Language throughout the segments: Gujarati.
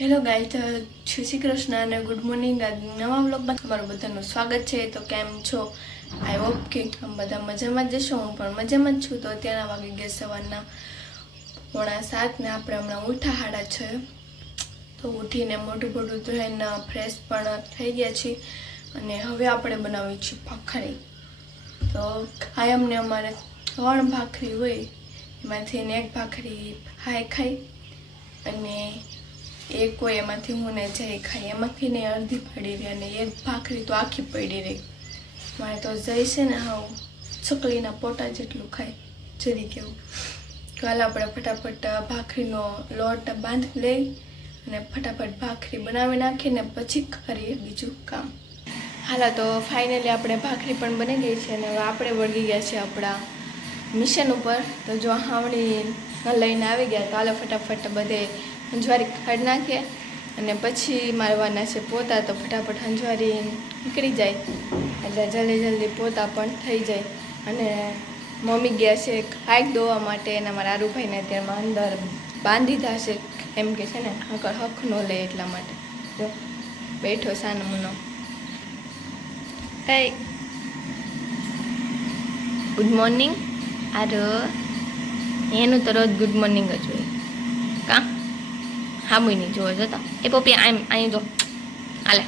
હેલો ગાય જય શ્રી કૃષ્ણ અને ગુડ મોર્નિંગ આજ નવા બ્લોગમાં તમારું બધાનું સ્વાગત છે. તો કેમ છો? આઈ હોપ કે આમ બધા મજામાં જ જશો હું પણ મજામાં જ છું. તો અત્યારના વાગે ગયા સવારના પોણા સાત ને આપણે હમણાં ઉઠા હાડા છે. તો ઉઠીને મોટું મોટું ધોઈને ફ્રેશ પણ થઈ ગયા છીએ અને હવે આપણે બનાવીએ છીએ ભાખરી. તો કાયમને અમારે ત્રણ ભાખરી હોય, એમાંથી એક ભાખરી હાય ખાઈ અને એક કોઈ એમાંથી હું ને જઈ ખાઈ, એમાંથી ને અડધી પડી રહી અને એક ભાખરી તો આખી પડી રહી. મારે તો જઈ છે ને હા છકલીના પોટા જેટલું ખાય જરી કેવું કાલ આપણે ફટાફટ ભાખરીનો લોટ બાંધી લઈ અને ફટાફટ ભાખરી બનાવી નાખીને પછી કરીએ બીજું કામ. હાલા તો ફાઇનલી આપણે ભાખરી પણ બની ગઈ છે અને હવે આપણે વળગી ગયા છીએ આપણા મિશન ઉપર. તો જો હાવણી લઈને આવી ગયા, તો હાલો ફટાફટ બધે હંજવારી કાઢી નાખીએ અને પછી મારવાના છે પોતા તો ફટાફટ હંજવારી નીકળી જાય. એટલે જલ્દી જલ્દી પોતા પણ થઈ જાય. અને મમ્મી ગયા છે કાંઈક દોવા માટે એના મારા આરુભાઈને તેમાં અંદર બાંધી છે. એમ કે છે ને, આગળ હક ન લે એટલા માટે. જો, બેઠો સાનમુનો. કઈ? Good morning. આરો, એનું તો રોજ ગુડ મોર્નિંગ જ હોય. હા નહીં જોવો જતા. એ પપ્પી આમ અહીં જો. હાલે.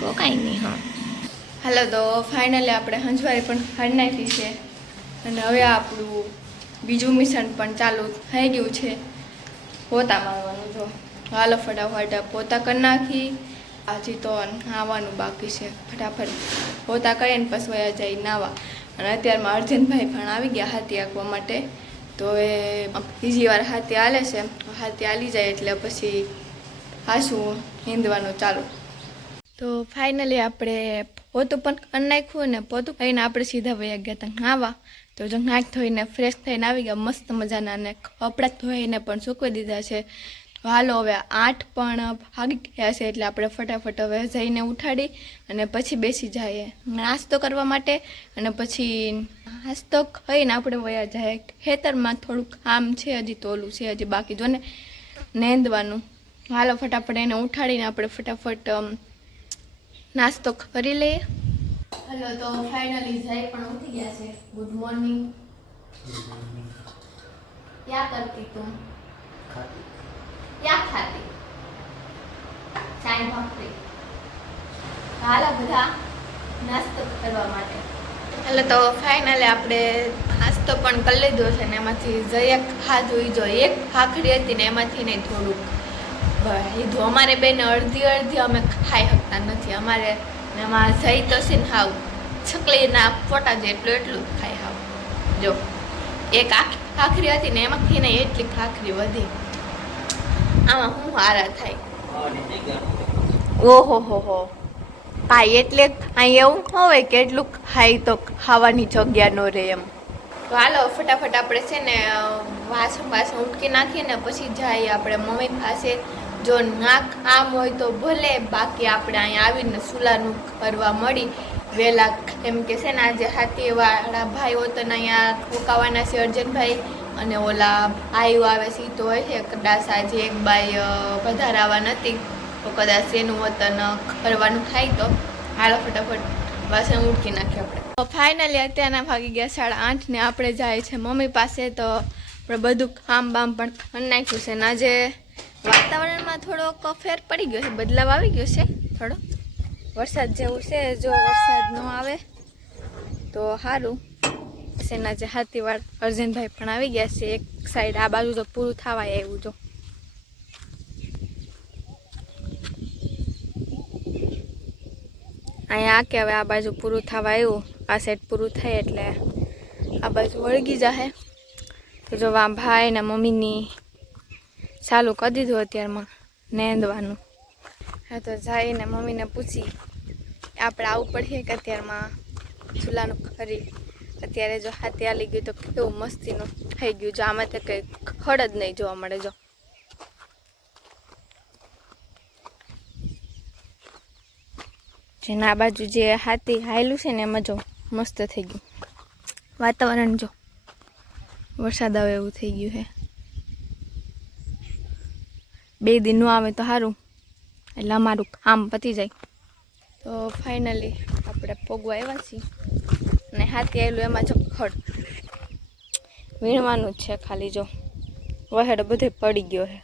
કો કાંઈ નહીં, હા. હાલો, તો ફાઇનલી આપણે હંજવારી પણ હાડી નાખી છે. અને હવે આપણું બીજું મિશન પણ ચાલુ થઈ ગયું છે. પોતા મારવાનું, જો. હાલો, ફટાફટ પોતા કરી નાખી. હજી તો નાવાનું બાકી છે, ફટાફટ. પોતા કરીને પછી વયા જાય, નાવા. અને અત્યારમાં અર્જુનભાઈ પણ આવી ગયા હાથી આંકવા માટે. તો એ બીજી વાર હાથી હાલે છે. હાથી હાલી જાય એટલે પછી હાસું હિંદવાનું ચાલુ. તો ફાઇનલી આપણે પોતું પણ કરી નાખ્યું ને પોતું કરીને આપણે સીધા વયા ગયા હતા નાવા. તો જો નાખ ધોઈને ફ્રેશ થઈને આવી ગયા, મસ્ત મજાના અને કપડાં ધોઈને પણ સૂકવી દીધા છે. વાલો હવે આઠ પણ ભાગી ગયા છે એટલે આપણે ફટાફટ હવે જઈને ઉઠાડી અને પછી બેસી જઈએ. નાસ્તો કરવા માટે અને પછી નાસ્તો ખાઈને આપણે વયા જાય ખેતરમાં થોડુંક કામ છે હજી તોલું છે હજી બાકી જો ને નેંદવાનું. હાલો ફટાફટ એને ઉઠાડીને આપણે ફટાફટ નાસ્તો કરી લઈએ. હલો તો ફાઇનલી જઈ પણ ઉઠી ગયા છે. ગુડ મોર્નિંગ ક્યાં કરતી તું? क्या खाती ચાય ભાખરી હાલા બધા નાસ્તો કરવા માટે એટલે તો ફાઇનલી આપણે નાસ્તો પણ કરી લીધો છે ને એમાંથી જઈએ ખાધું ઈ જો એક ભાખરી હતી ને એમાંથી નહીં થોડુંક લીધું અમારે બેને અડધી અડધી અમે ખાઈ શકતા નથી અમારે ને એમાં જઈ તો છે ને હાવ છકલીના ફોટા જેટલું એટલું જ ખાઈ હાવ જો એક આખી ભાખરી હતી ને એમાંથી ને એટલી ભાખરી વધી આમાં હું હારા થાય? ઓહો હો હો. ભાઈ એટલે અહીં એવું હોય કે એટલું ખાઈ તો ખાવાની જગ્યા ન રહે એમ. તો હાલો ફટાફટ આપણે છે ને વાસણ વાસણ ઉટકી નાખીએ ને પછી જઈએ આપણે મમ્મી પાસે. જો નાક આમ હોય તો ભલે બાકી આપણે અહીંયા આવીને સુલાનું કરવા મળી. વહેલા એમ કે છે ને આજે હાથીવાળા ભાઈઓ તો અહીંયા રોકાવાના છે અર્જનભાઈ. અને ઓલા આયુ આવે તો હોય છે, કદાચ આજે એક વધારે વધારાવા નથી તો કદાચ એનું વતન કરવાનું થાય તો. હાલો ફટાફટ, વાસણ ઉડકી નાખીએ આપણે. તો ફાઇનલી અત્યારના ભાગી ગયા સાડા આઠ ને આપણે જાય છે મમ્મી પાસે, તો આપણે બધું કામ બામ પણ કરી નાખ્યું છે ને આજે વાતાવરણમાં થોડોક ફેર પડી ગયો છે, બદલાવ આવી ગયો છે થોડો. વરસાદ જેવું છે, જો વરસાદ ન આવે, તો સારું સેના જે હાથીવાડ અર્જુનભાઈ પણ આવી ગયા છે, એક સાઈડ આ બાજુ તો પૂરું થવાય આવ્યું જો. અહીંયા આ કે હવે આ બાજુ પૂરું થવા આવ્યું, આ સાઈડ પૂરું થાય એટલે આ બાજુ વળગી જાહે. તો જો આ ભાઈ ને મમ્મીની ચાલુ કરી દીધું અત્યારમાં નેંદવાનું. હા, તો જઈને મમ્મીને પૂછી, આપણે આવું પડશે કે અત્યારમાં ચૂલાનું ખરી અત્યારે જો હાથે આલી ગયું તો કેવું મસ્તીનું થઈ ગયું. જો આમાં તો કંઈ ખડ જ નહીં જોવા મળે, જો. જેના બાજુ જે હાથી હાયલું છે ને એમાં જો મસ્ત થઈ ગયું. વાતાવરણ જો. વરસાદ આવે એવું થઈ ગયું છે. બે દિનનું આવે તો સારું એટલે અમારું કામ પતી જાય. તો ફાઇનલી આપણે પોગવા આવ્યા છીએ. હાથી આવેલું એમાં જો વીણવાનું જ છે ખાલી જો. વહેડો બધે પડી ગયો છે.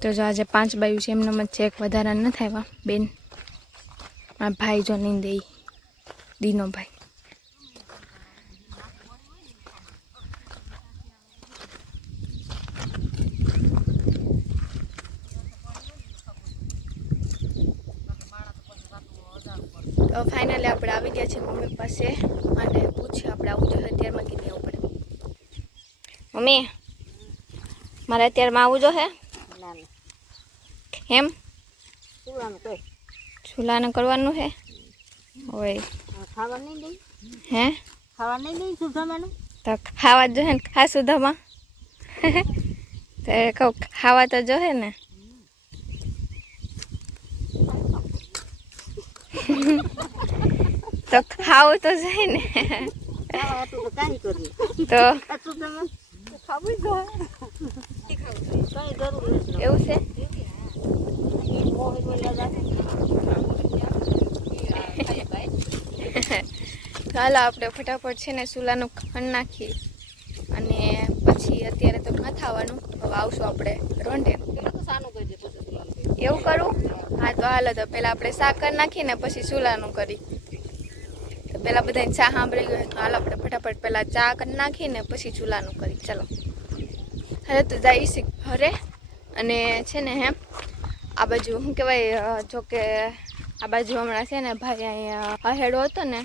તો જો આજે પાંચ બાયું છે, એમને એક વધારા ન થાય બેન. મારા ભાઈ જો નીંદે દઈ દીનો ભાઈ તો ફાઇનલી આપણે આવી ગયા છીએ મમ્મી પાસે અને પૂછ્યું આપણે આવું જોઈએ અત્યારમાં કે નહીં આવવું પડે મમ્મી મારે અત્યારમાં આવું જો હે ના ના એમ સુવાનું કઈ ચૂલાને કરવાનું હે હોય ખાવા નહીં દઈ હે ખાવા નહીં દઈ સુધામાનું તો ખાવા જોઈએ ને ખાસું ધમા તો એ કહું ખાવા તો જોહે ને તો ખાવું તો જોઈએ ને ખાવા હતું તો ખાવું જરૂર એવું છે? હાલો, આપણે ફટાફટ છે ને સુલાનું ખંડ નાખી અને પછી અત્યારે તો ન થવાનું હવે આવશું આપણે રોંઢે એવું કરું? હા, તો હાલો, તો પહેલાં આપણે સાકર નાખીને પછી સુલાનું કરી પહેલાં બધાને ચા સાંભળી ગયો તો હાલો આપણે ફટાફટ પહેલાં ચા કરી નાખીને પછી ચૂલાનું કરી ચલો. હવે તો જઈશ ઘરે. અને છે ને હે, આ બાજુ શું કહેવાય જોકે આ બાજુ હમણાં છે ને ભાઈ અહીંયા વહેડો હતો ને,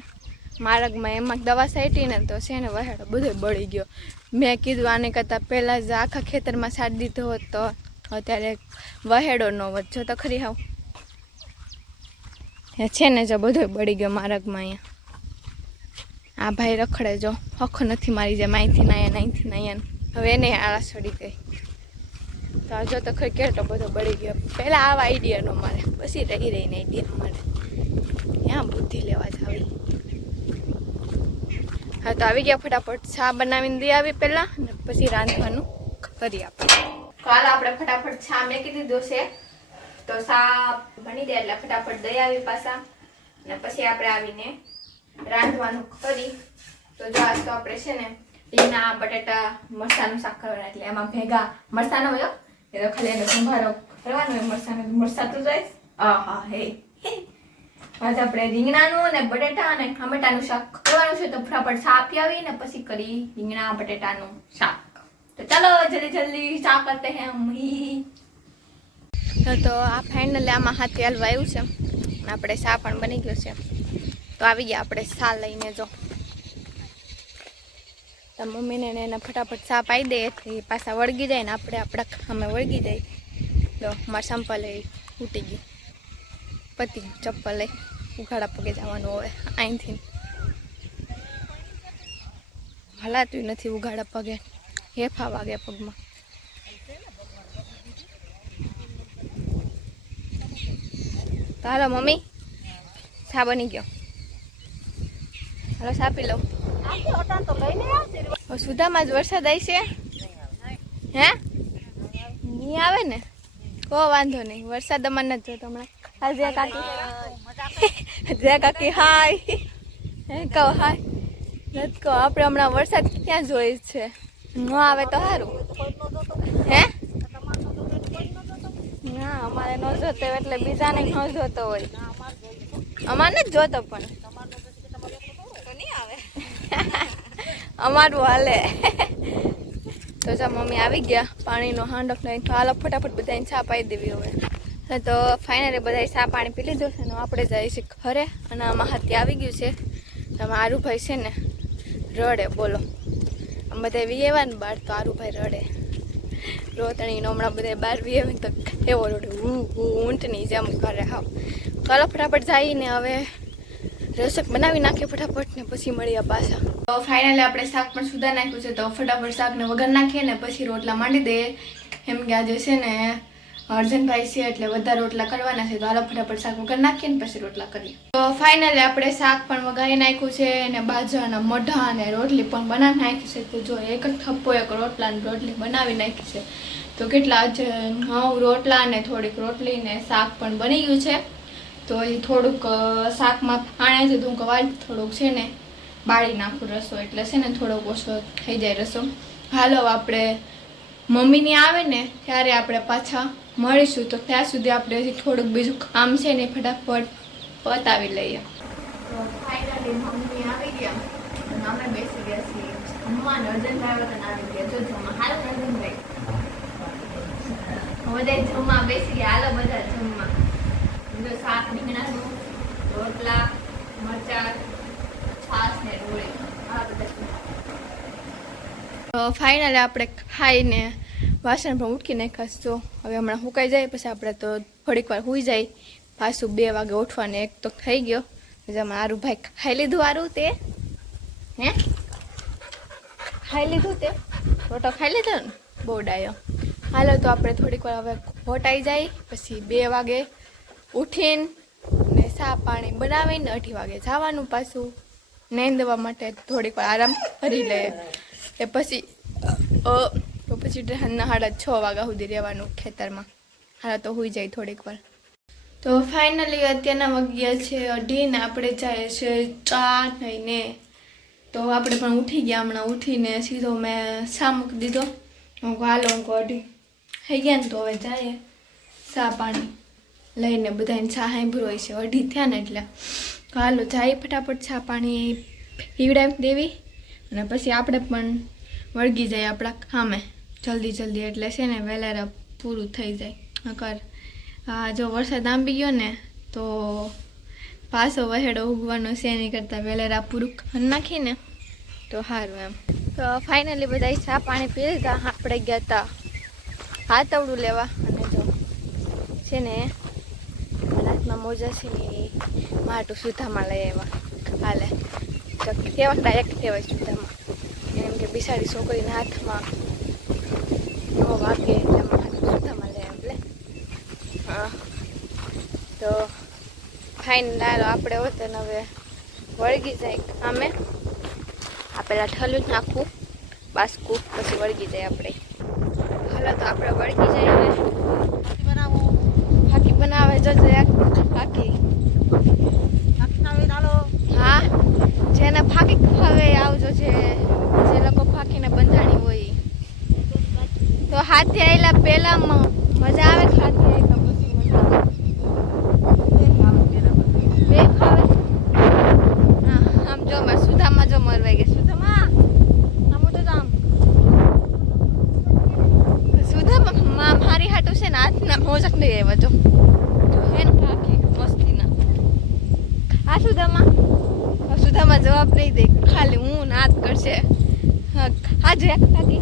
માર્ગમાં એમાં દવા સાઈટી ને તો છે ને વહેડો બધો બળી ગયો. મેં કીધું આને કરતાં પહેલાં જ આખા ખેતરમાં સાડી દીધો હોત તો અત્યારે વહેડો ન હોત. જો તો ખરી હાવ. છે ને જો બધો બળી ગયો માર્ગમાં અહીંયા. આ ભાઈ રખડે જો. હખ નથી મારી જાય અહીંથી નાયા અહીંયા અહીંથી ના. હવે એને આળસ ચડી ગઈ. તો આ જો તો ખરી કેટલો બધો બળી ગયો. પહેલાં આવા આઈડિયા નો મારે. પછી રહી રહીને આઈડિયા મારે. ક્યાં બુદ્ધિ લેવા જ આવી હા, તો આવી ગયા ફટાફટ. ચા બનાવીને દઈ આવી પહેલાં અને પછી રાંધવાનું કરી આપણે કાલ આપણે ફટાફટ ચા મેકી દીધો છે. તો સા બની જાય એટલે ફટાફટ દઈ આવી પાછા. અને પછી આપણે આવીને રાંધવાનું કરી. તો જો આજ તો આપણે છે ને રીંગણા બટેટા મરસાનું શાક કરવાના. એટલે એમાં ભેગા મરસાનો હોય એ તો ખાલી એનો સંભારો કરવાનો હોય મરસાનો મરસાતું જાય. આ હા. હે આજ આપણે રીંગણાનું અને બટેટા અને ટમેટાનું શાક કરવાનું છે. તો ફટાફટ સાપી આવી ને પછી કરી રીંગણા બટેટાનું શાક. તો ચાલો જલ્દી જલ્દી શાક કરતે હે હમ. તો તો આ ફાઇનલી આમાં હાથે હાલવા આવ્યું છે. આપણે ચા પણ બની ગયો છે. તો આવી ગયા આપણે સા લઈને જો. તો મમ્મીને એને ફટાફટ સા પાઈ દે, એ પાછા વળગી જાય ને આપણે આપણા અમે વળગી જાય. તો મારા સંપલ ઉટી ગઈ. પતિ ચપ્પલ ઉઘાડા પગે જવાનું હવે અહીંથી હલાતું નથી ઉઘાડા પગે. હેફા વાગે પગમાં. તો હાલો મમ્મી સા બની ગયો. હાલો આપી લઉં. સુધામાં જ વરસાદ આવી છે. હે? નહીં આવે ને? કો વાંધો નહીં. વરસાદ અમારે નથી જોતો હમણાં. હા જયા કાકી. જયા કાકી હાય. હે કહો હાય. નથી કહો આપણે હમણાં વરસાદ ક્યાં જોઈએ છે? ન આવે તો સારું હે? ના અમારે ન જોતો હોય એટલે બીજાને ન જોતો હોય. અમારે નથી જોતો પણ. અમારું હાલે. તો જો મમ્મી આવી ગયા, પાણીનો હાંડો લઈને તો હાલો ફટાફટ બધાને ચા પાઈ દેવી હવે. હા તો ફાઇનલી બધા ચા પાણી પી લીધું છે, ને આપણે જઈએ છીએ ઘરે. અને આમાં હાથી આવી ગયું છે. તો આરુભાઈ છે ને, રડે, બોલો. આમ બધા વિયેવા ને બહાર તો આરુભાઈ રડે. રોતણીનો હમણાં બધા બહાર વિયેવે તો એવો રડે. હું હું ઊંટની જેમ કરે હાવ. ચાલો ફટાફટ જઈને હવે રસક બનાવી નાખીએ ફટાફટ ને પછી મળીએ પાછા. તો ફાઇનલી આપણે શાક પણ સુધા નાખ્યું છે, તો ફટાફટ શાકને વઘાર નાખીએ ને પછી રોટલા માંડી દઈએ. એમ કે આજે છે ને અર્જનભાઈ છે એટલે બધા રોટલા કરવાના છે, તો હાલો ફટાફટ શાક વગર નાખીએ ને પછી રોટલા કરીએ. તો ફાઇનલી આપણે શાક પણ વઘારી નાખ્યું છે અને બાજરાના મઢા અને રોટલી પણ બનાવી નાખી છે. તો જો એક જ થપ્પો એક રોટલા અને રોટલી બનાવી નાખી છે. તો કેટલા જ નવ રોટલા અને થોડીક રોટલી ને શાક પણ બની ગયું છે. તો એ થોડુંક શાકમાં પાણી હું કવાલ થોડુંક છે ને બાળી નાખું રસો. એટલે છે ને થોડોક ઓછો થઈ જાય રસો. હાલો આપણે મમ્મીની આવે ને ત્યારે આપણે પાછા મળીશું. તો ત્યાં સુધી આપણે હજી થોડુંક બીજું કામ છે ને ફટાફટ પતાવી લઈએ. તો ફાઇનલી મમ્મી આવી ગયા. અને અમે બેસી ગયા છીએ. જમવા અર્જનભાઈ વતન આવી ગયા. જો જમવા. હાલ અર્જનભાઈ. બધા જમવા બેસી ગયા. હાલો બધા જમવા. જો શાક રીંગણાનું રોટલા, મરચાં, છાશ ને રોળી. આ બધા ફાઇનલી આપણે ખાઈને વાસણ પણ ઉટકી નાખ્યા તો હવે હમણાં સુકાઈ જાય, પછી આપણે તો થોડીક વાર સુઈ જાય. પાછું બે વાગે ઉઠવાને એક તો થઈ ગયો. મારું ભાઈ ખાઈ લીધું આરું તે. હે? ખાઈ લીધું તે? રોટો ખાઈ લીધો ને? બહુ ડાયો. હાલો, તો આપણે થોડીક વાર હવે ઘોટાઈ જાય, પછી બે વાગે ઉઠીને ને સા પાણી બનાવીને અઢી વાગે જવાનું પાછું. નેંદવા માટે થોડીક વાર આરામ કરી લઈએ એ પછી તો પછી સાંજના સાડા છ વાગ્યા સુધી રહેવાનું ખેતરમાં. હાડા તો હોઈ જાય થોડીક વાર. તો ફાઇનલી અત્યારના વાગ્યા છે અઢી ને આપણે જાય છે ચા થઈને તો આપણે પણ ઉઠી ગયા હમણાં ઉઠીને સીધો મેં સા મૂકી દીધો. હું હાલો, હું અઢી થઈ ગયા ને તો હવે જાય સા પાણી. લઈને બધાને ચા સાંભળ્યું હોય છે. અઢી થયા ને એટલે. હાલો જાય ફટાફટ ચા પાણી પીવડાવી દેવી. અને પછી આપણે પણ વળગી જાય આપણા સામે જલ્દી જલ્દી, એટલે છે ને વહેલા પૂરું થઈ જાય. નકર, આ જો વરસાદ આંબી ગયો ને, તો પાછો વહેડો ઉગવાનો છે એની કરતાં વહેલા પૂરું કરી નાખીને. તો સારું એમ. તો ફાઇનલી બધા ચા પાણી પી લીધા, આપણે ગયા હતા હાથવડું લેવા. અને જો છે ને હાથમાં મોજા છે ને એ માટું સુધામાં લઈ આવ્યા. હાલે. તો કેવા ડાયરેક્ટ કહેવાય સુધામાં. એમ કે બિસાડી છોકરીના હાથમાં નો વાગે એટલે માટું સુધામાં લે. એટલે હા. તો ફાઇન લાલો આપણે વતન હવે વળગી જાય અમે આ પહેલાં ઠલું જ નાખવું બાસકું, પછી વળગી જાય આપણે. હાલો, તો આપણે વળગી જાય હવે બનાવો ફાકી બનાવે જો જરાક ફાકી હા? જેને ફાકી એ આવજો જે જે લોકો ફાકીને બંધાણી હોય. તો હાથે આવેલા પહેલા મજા આવે કે હાથે આવેલા પછી મજા આવે? બે ખાવે હા આમ જો માર સુધામાં જો મરવાઈ ગઈ સુધામાં આમ તો આમ સુધામાં મા- મારી હાટું છે ને હાથના મોજક નહીં આવ્યા જો જો હે ને ફાકી મસ્તીના હા સુધામાં હવે સુધામાં જવાબ નહીં દે ખાલી હું નાદ કરશે હા હા જે કાકી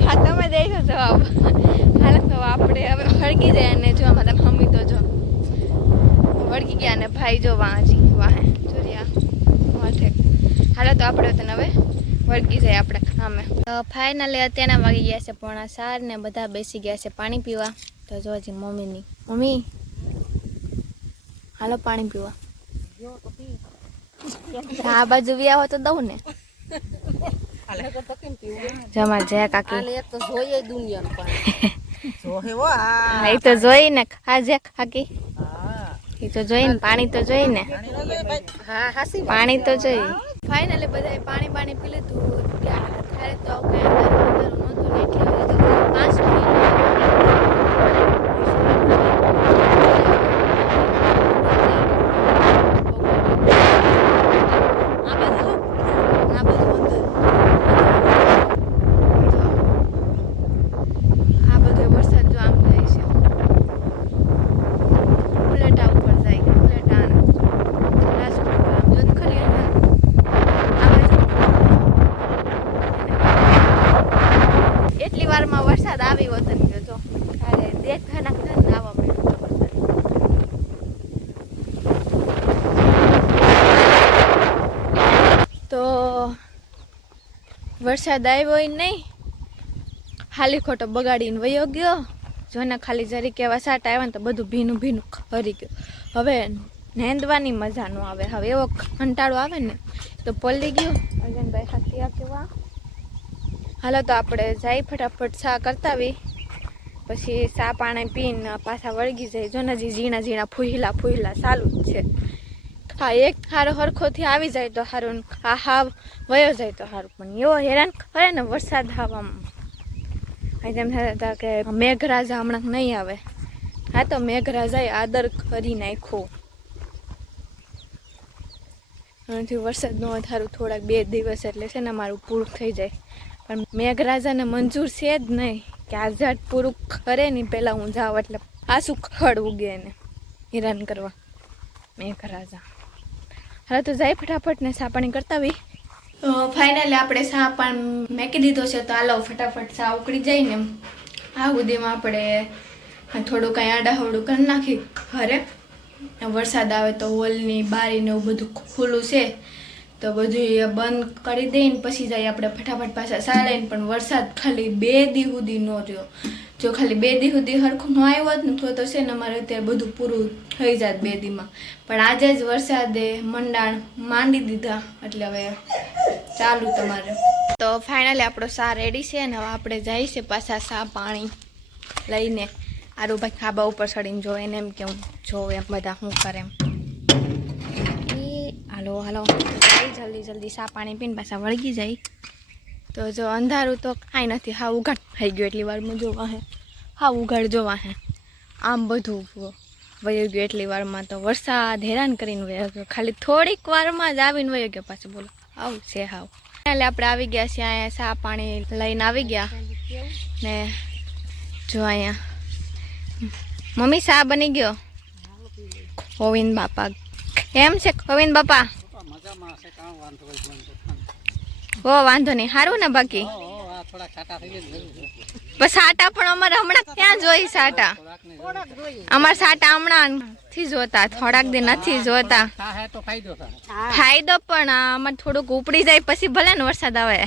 હા તમે દેજો જવાબ હાલ તો આપણે હવે વળગી જાય અને જો અમારા મમ્મી તો જો વળગી ગયા અને ભાઈ જો વાંચી વાહે જોરિયા વાઠે હાલો તો આપણે તને હવે વળગી જાય આપણે કામે તો ફાઇનલી અત્યારના વાગી ગયા છે પોણા સાર ને બધા બેસી ગયા છે પાણી પીવા. તો જો હજી મમ્મીની. મમ્મી હાલો પાણી પીવા. આ બાજુ વ્યા હોય તો દઉં ને. જમા જય કાકી. આલે એક તો જોઈએ દુનિયા પણ. જોહે હો આ હા એ તો જોઈ ને. હા જય કાકી. હા એ તો જોઈ ને પાણી તો જોઈ ને પાણી તો જોઈ. ફાઇનલી બધાએ પાણી પાણી પી લીધું. ત્યારે તો પાંચ મિનિટ આ બાજુ આ બાજુ અંદર આ બધો વરસાદ જો આમ જાય છે ઉલેટા ઉપર જાય ઉલેટા રાજકોટ આમ જો તો ખરી અંદર આ બાજુ. એટલી વારમાં વરસાદ આવી હોત ને જો અરે દેખ ના ઘર આવવા માંડ્યો વરસાદ તો વરસાદ આવ્યો નહીં ખાલી ખોટો બગાડીને વયો ગયો. જોને ખાલી જરી કેવા સાટ આવ્યા ને તો બધું ભીનું ભીનું ખરી ગયું. હવે નેંદવાની મજા ન આવે. હવે એવો કંટાળો આવે ને તો પલળી ગયું. અજનભાઈ હાથી આ કેવા? હાલો તો આપણે જઈ ફટાફટ સા કરતા આવી પછી સા પાણી પીને પાછા વળગી જાય. જો ને ઝીણા ઝીણા ફૂહિલા ફૂહિલા ચાલુ જ છે. હા, એક હારો હરખોથી આવી જાય તો સારું આ હા વયો જાય તો સારું પણ એવો હેરાન કરે ને વરસાદ આવવામાં તેમ થતા કે મેઘરાજા હમણાં નહીં આવે. હા, તો મેઘરાજાએ આદર કરી નાખ્યો. એનાથી વરસાદ ન થારું થોડાક બે દિવસ એટલે છે ને મારું પૂરું થઈ જાય. પણ મેઘરાજાને મંજૂર છે જ નહીં કે આઝાદ પૂરું કરે નહીં પહેલાં હું જાઉં એટલે આસુ ખડ ઉગે એને હેરાન કરવા. મેઘરાજા. હવે તો જાય ફટાફટ ને સાપાણી કરતા તો ફાઇનલી આપણે સા પણ મેકી દીધો છે, તો આલો ફટાફટ સા ઉકળી જાય ને આ સુધીમાં આપણે થોડું કાંઈ આડાહવડું કરી નાખી ઘરે. વરસાદ આવે તો હોલની બારી ને એવું બધું ખુલ્લું છે, તો બધું બંધ કરી દઈને પછી જાય આપણે ફટાફટ પાછા સારા પણ વરસાદ ખાલી બે દી સુધી ન રહ્યો. જો ખાલી બે દી સુધી હરખું ન આવ્યો હોત ને તો તો છે ને અમારે અત્યારે બધું પૂરું થઈ જાત બે દીમાં. પણ આજે જ વરસાદે મંડાણ માંડી દીધા એટલે હવે ચાલુ તમારે. તો ફાઇનલી આપણો સા રેડી છે ને હવે આપણે જાય છે પાછા સા પાણી લઈને. આરુભાઈ ખાબા ઉપર ચડીને જોવે ને એમ કે હું જોવે એમ બધા શું કરે એમ. હાલો હાલો. જલ્દી જલ્દી સા પાણી પીને પાછા વળગી જાય. તો જો અંધારું તો કાંઈ નથી, હા ઉઘાડ થઈ ગયું એટલી વારમાં જોવા હે. હા ઉઘાડ જોવા હે. આમ બધું વયો ગયું એટલી વારમાં તો વરસાદ હેરાન કરીને વયો ગયો. ખાલી થોડીક વારમાં જ આવીને વયો ગયો પાછું, બોલો. આવું છે હાવ. એટલે આપણે આવી ગયા છીએ અહીંયા સા પાણી લઈને આવી ગયા. ને જો અહીંયા. મમ્મી સા બની ગયો? ગોવિંદ બાપા. કેમ છે ગોવિંદ બાપા? મજામાં છે કામ વાંધો. ઓ વાંધો નહીં. સારું ને બાકી. બસ સાટા પણ અમારે હમણાં ક્યાં જોઈ સાટા અમારે સાટા હમણાં થી જોતા થોડાક દી નથી જોતા. ફાયદો પણ અમારે થોડુંક ઉપડી જાય પછી ભલે ને વરસાદ આવે.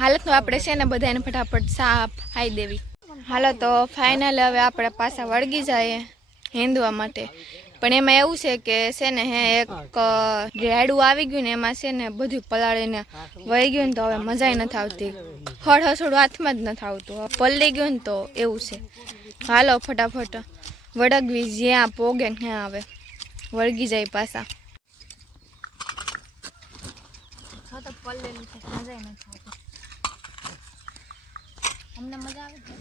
હાલત આપણે છે ને બધાને ફટાફટ સાફ ખાઈ દેવી. હાલો તો ફાઇનલ હવે આપણે પાછા વળગી જાય હિંદવા માટે. પણ એમાં એવું છે કે છે ને, હે, એક રેડું આવી ગયું ને, એમાં છે ને બધું પલાળીને વહી ગયું ને તો હવે મજા નથી આવતી. હળ હસડું હાથમાં જ નથી આવતું. પલળી ગયું ને તો એવું છે. હાલો ફટાફટ વળગવી, જ્યાં પોગે ને આવે વળગી જાય પાછા. મજા નથી આવતી. અમને મજા આવે છે?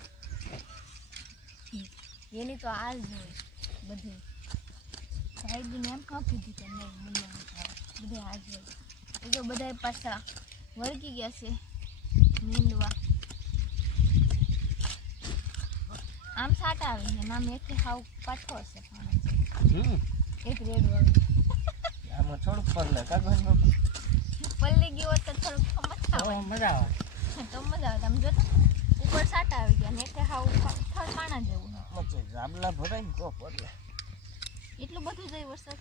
એની તો આ જ હોય બધી. સાહેબજીને એમ કાં કીધું કે નહીં મને બધે આ જ હાલ એ તો બધા પાછા વળગી ગયા છે નીંદવા. આમ સાટા આવી છે આમ એક હાવ પાછો હશે. એક રેડ આવી આમાં થોડુંક પડલે કાગળ પલ્લી ગયો તો થોડુંક મજા આવે. મજા આવે. તો મજા આવે. તમે જો ઉપર સાટા આવી ગયા ને એક હાવ થળ પાણા જેવું. જાબલા ભરાય ને તો પડલે એટલું બધું જાય વરસાદ?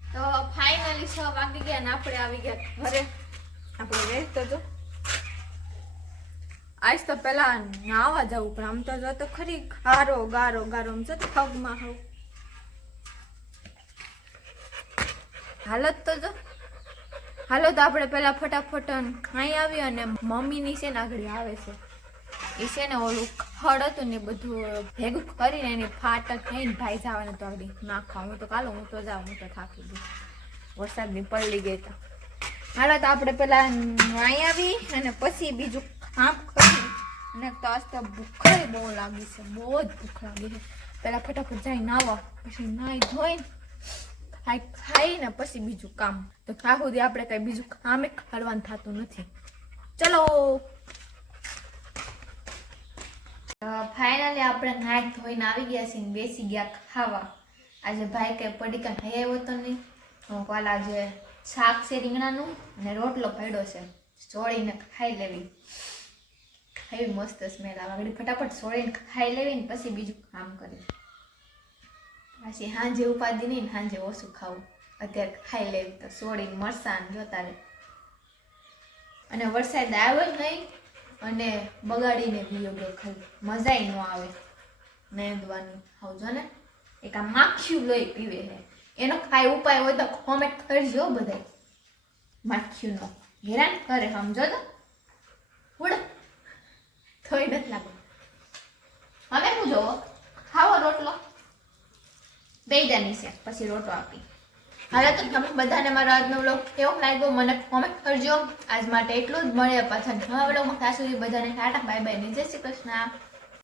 તો ફાઇનલી છ વાગી ગયા ને આપણે આવી ગયા ઘરે. આપણે રેસ્ટ તો જો. આજ તો પેલા નાવા જવું પણ આમ તો જો તો ખરી ગારો ગારો ગારો આમ તો પગમાં હાલત તો જો. હાલો તો આપણે પહેલાં ફટાફટ ખાઈ આવી અને મમ્મીની છે ને આગળ આવે છે. એ છે ને ઓલું ખડ હતું ને બધું ભેગું કરીને એની ફાટક થઈને ભાઈ જવાને તો આગળ. નાખવા હું તો કાલો, હું તો જાઉં, હું તો થાકી ગઈ. વરસાદની પલળી ગઈ તો. હાલો તો આપણે પહેલાં ખાઈ આવી અને પછી બીજું કામ કરી. અને તો આજ તો ભૂખ બહુ લાગી છે, બહુ જ ભૂખ લાગી છે. પહેલાં ફટાફટ જાય નાવા પછી નાઈ ધોઈને ખાઈ ને પછી બીજું કામ. તો ત્યાં સુધી આપણે કઈ બીજું કામે કરવાનું થતું નથી. ચલો. ફાઇનલી આપણે નાઈ ધોઈને આવી ગયા છીએ બેસી ગયા ખાવા. આજે ભાઈ કઈ પડીકા ખાઈ આવ્યો તો નહીં. હું કાલ આજે શાક છે રીંગણાનું અને રોટલો પડ્યો છે. સોળીને ખાઈ લેવી. એવી મસ્ત સ્મેલ આવે. ફટાફટ સોળીને ખાઈ લેવી ને પછી બીજું કામ કરે પછી સાંજે ઉપાધિ નહીં સાંજે ઓછું ખાવું. અત્યારે ખાઈ લે તો સોડી મરસાન જોતા રહે અને વરસાદ આવ્યો જ નહીં અને બગાડીને બીજો ગયો ખાલી. મજાય ન આવે નેંદવાની આવજો ને, એક આ માખ્યું લોહી પીવે છે એનો કાંઈ ઉપાય હોય તો કોમેન્ટ કરજો બધાય. માખ્યુંનો. હેરાન કરે, સમજો તો. ઉડ. થોડી નથી લાગો હવે હું જોવો? ખાવો રોટલો? બેજાની છે, પછી રોટો આપી. હવે તો તમે બધાને મારો આજનો વ્લોગ કેવો લાગ્યો? મને કોમેન્ટ કરજો. આજ માટે એટલું જ. મળે પાછા નવા વ્લોગમાં ત્યાં સુધી બધાને ટાટા બાય બાય જય શ્રી કૃષ્ણ.